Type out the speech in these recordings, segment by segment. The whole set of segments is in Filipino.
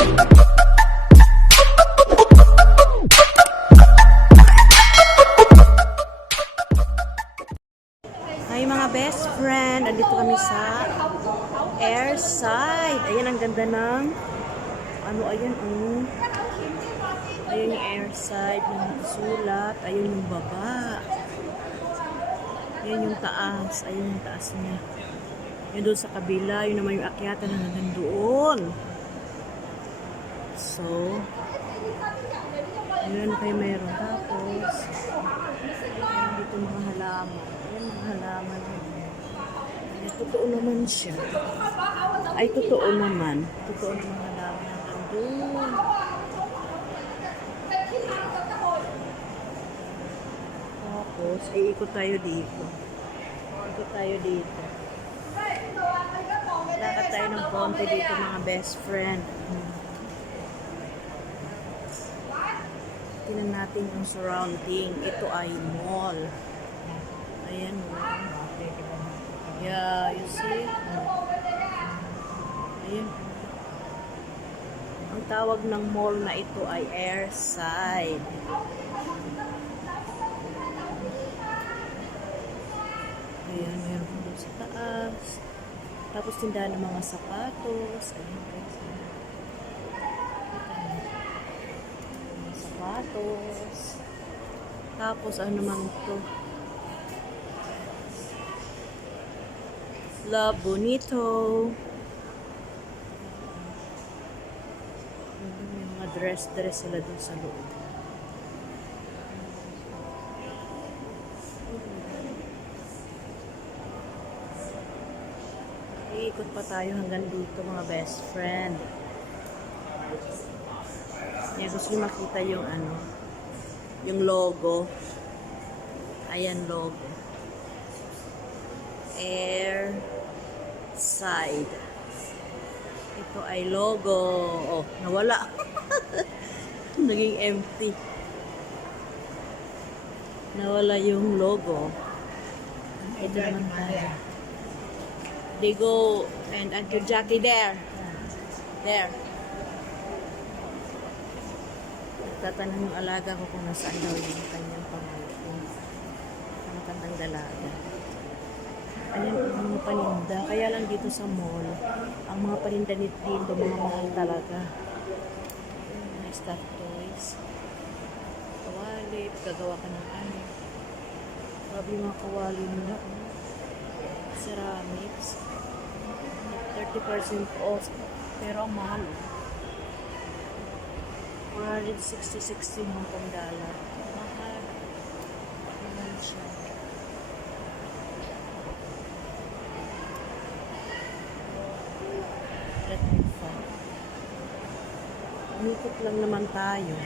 Hi mga best friend, andito kami sa Airside. Ayan ang ganda ng ayan ayan yung Airside na nakasulat. Ayan yung baba. Ayan yung taas. Ayan yung taas niya. Yun doon sa kabila. Yun naman yung akyatan na hanggang doon. So, yun kayo meron. Tapos, ayan dito mga halaman. Ayan mga halaman. Ayan, totoo naman siya. Ay, totoo naman. Totoo naman halaman hanggang doon. Tapos, ikot tayo dito. Ikot tayo dito. Lakad tayo ng konti dito mga best friend. Tingnan natin yung surrounding. Ito ay mall. Ayan. Yeah, you see? Ayan. Ang tawag ng mall na ito ay Airside. Ayan, meron doon sa taas. Tapos tindahan ng mga sapatos. Ayan guys. Mga sapatos. Tapos ano naman ito? La Bonito. May mga dress sila doon sa loob. Iikot pa tayo hanggang dito mga best friend. Yan, gusto nyo makita yung yung logo. Ayan logo. Airside. Ito ay logo. Oh, nawala. Naging empty. Nawala yung logo. Ito naman tayo. They go and Uncle Jackie there. There. Tatanong yung alaga ko kung nasaan daw yung kanyang pamangkin. Ang matandang dalaga. Ayan ang mga paninda. Kaya lang dito sa mall, ang mga paninda dito, mga mahal talaga. Mga stuffed toys. Kawali. Gagawa ka ng Grabe yung mga kawali nila. Ceramics. 30% off. Pero ang mahal. 460 Hong Kong dollar. Mahal. Mahal siya. Let me find. Umikot lang naman tayo.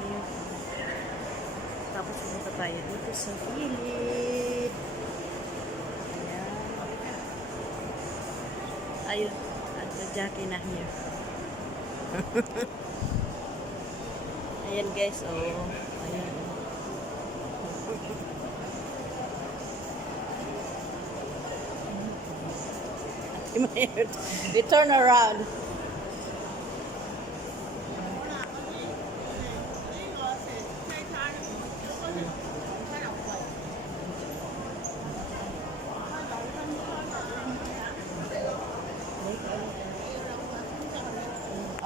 Ayan. Tapos pumunta tayo dito sa gilid. Ayun, at the Jackie na here. Ayan guys, oh. Ayan. We turn around.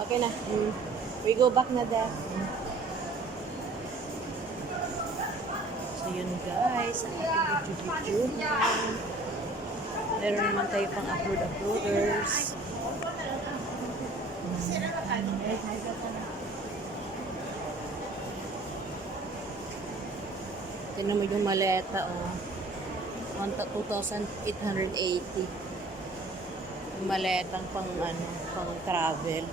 Okay na. We go back na there. So yun guys, ang ating video. Meron naman tayo pang uploaders. Tignan mo yung maleta, oh. 2,880. Yung maletang pang travel.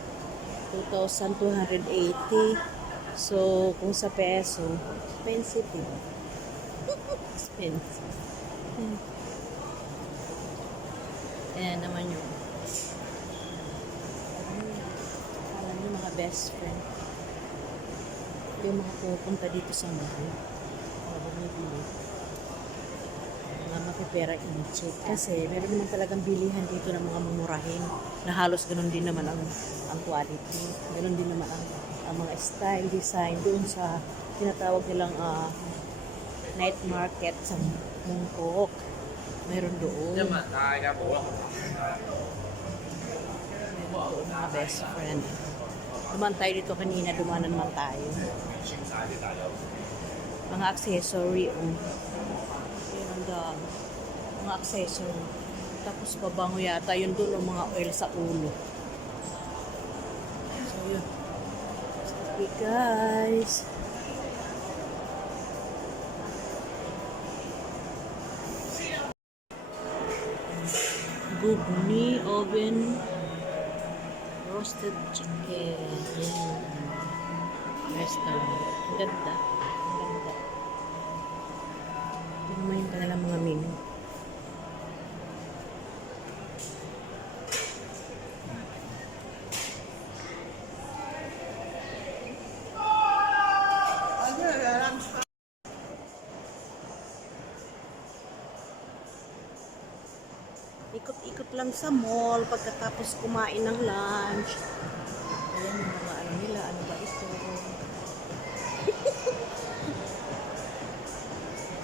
2,280. So, kung sa peso, expensive. Expensive. Ayan naman yung alam yung mga best friend. Yung mga pupunta dito sa mall. Mga pera i-check. Kasi meron naman talagang bilihan dito ng mga mumurahin na halos ganun din naman ang quality. Ganun din naman ang mga style, design doon sa tinatawag nilang night market sa Mungkok. Meron doon. Mga best friend. Dumaan tayo dito kanina, dumanan naman tayo. Mga accessory. Yun ang dami. Mga accessory. Tapos babango yata. Yun doon ang mga oil sa ulo. So yun. Okay guys. Gugni oven roasted chicken. Yan. Restaurant. Ang ganda. Ang ganda. Ito naman yung kanilang mga menu. Ikot-ikot lang sa mall pagkatapos kumain ng lunch. Ayan yung mga ano nila. Ano ba ito?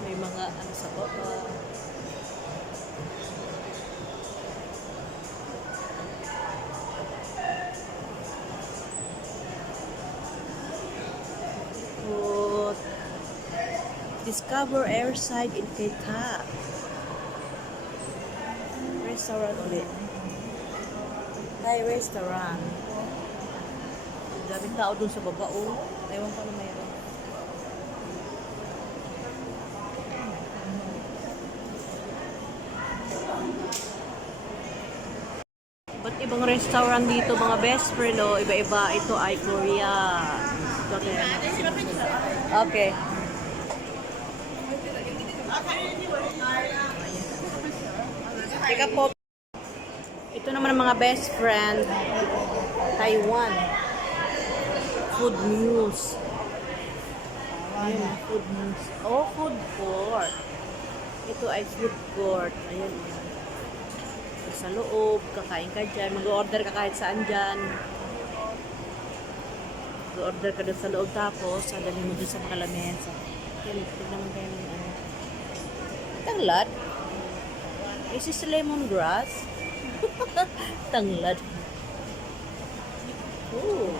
May mga ano sa baba. Ikot. Discover Airside in KK. Restaurant ulit. Thai restaurant. Daming tao dun sa baba, oh. Ewan ko na mayroon. Ba't ibang restaurant dito, mga best friend, oh. Iba-iba. Ito ay Korea. Okay. Teka po. Ito naman ang mga best friend. Taiwan. Food news. Ayan, food news. Oh, food court. Ito ay food court. Ayan. Sa loob, kakain ka dyan. Mag-order ka kahit saan dyan. Mag-order ka doon sa loob tapos, sadalhin mo doon sa mga lamesa. Ayan, tignan mo kayo ng ano. Tanglad. Is this lemongrass? Tanglad. Oh.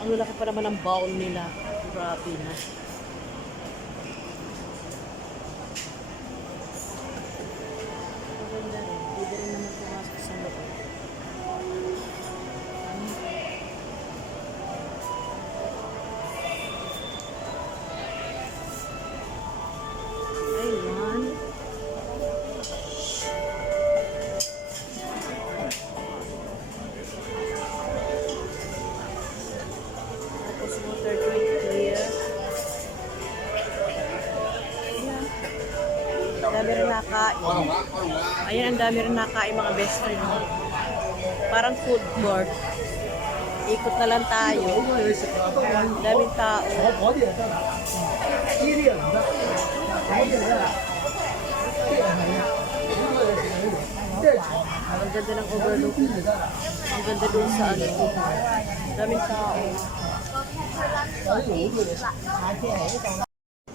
Ang lalaki pa naman ang bowl nila. Grabe na. Maganda rin. Pwede rin naman pumasok sa loob. Ayun. Tapos water drink clear. Ayan. Dami rin nakain. Ayan, ang dami rin nakain mga best friend. Parang food court. Ikot na lang tayo. Daming tao. Ang ganda ng overlook. Ang ganda doon sa ano. Daming tao.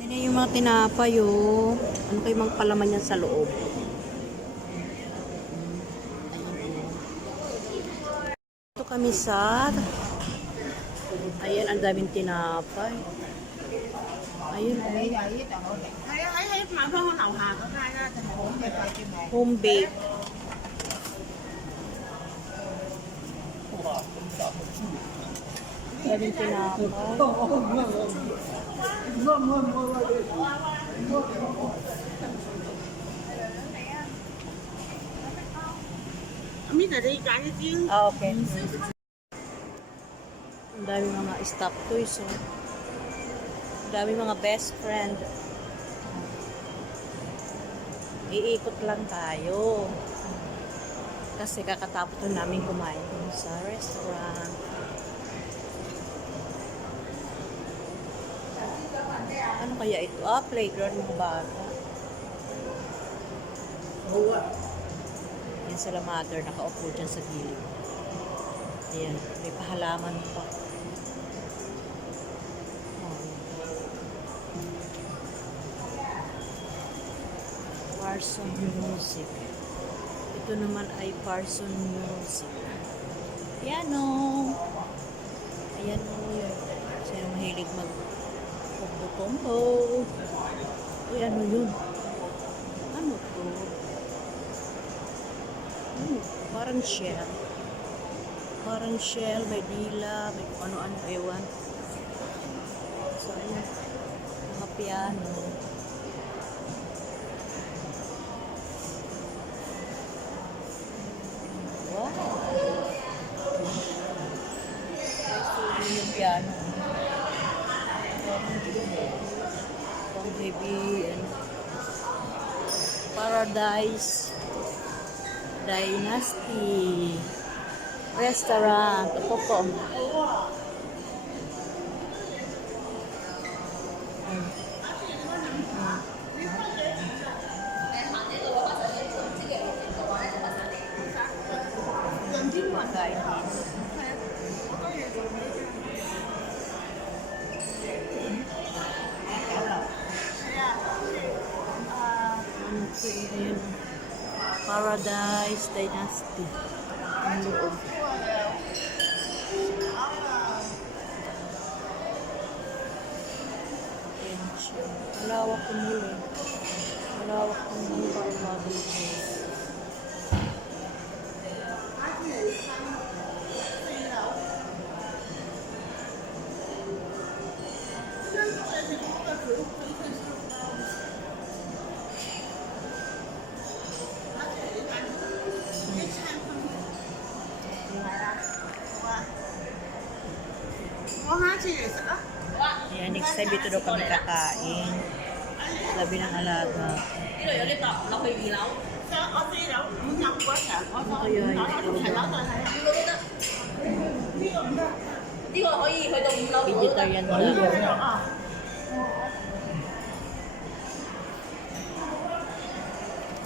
Yan yung mga tinapay, oh. Ano kayo mga palaman yan sa loob? Ito kami sa... Ayan, ang daming tinapay. Ayun, home bake. Daming tinapay. Ah, okay. Ang dami mga stop toys, oh. Ang dami mga best friend. Iikot lang tayo. Kasi kakatapos na namin kumain sa restaurant. Ano kaya ito? Ah, playground ng bata. Yan sila mother, nakaupo dyan sa gilid. Ayan, may pahalaman pa. Parson Music. Ito naman ay Parson Music. Piano. Ayan o. Sino mahilig mag-combo-combo. Uy, ano yun? Ano to? Parang shell. Parang shell, may dila, may kung ano-ano, ewan. So, ayan. Mga piano. Wow. Ito yung piano. Pang heavy and Paradise Dynasty Restaurant. Ito po. Pagkain dito. Ayan. Paradise Dynasty. Ang loob. Ayan siya. Malawak ang muli. Malawak ang muli para mabili. Ayan, next time dito daw kami kakain. Sabi ng alaga. Ano kaya ito? Vegetarian na.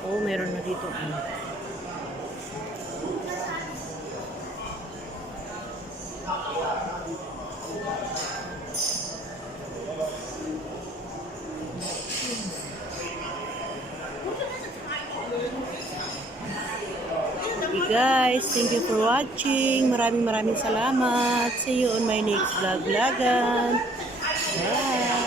Oh, meron na dito. Okay guys, thank you for watching. Maraming salamat. See you on my next vlog-vlogan. Bye!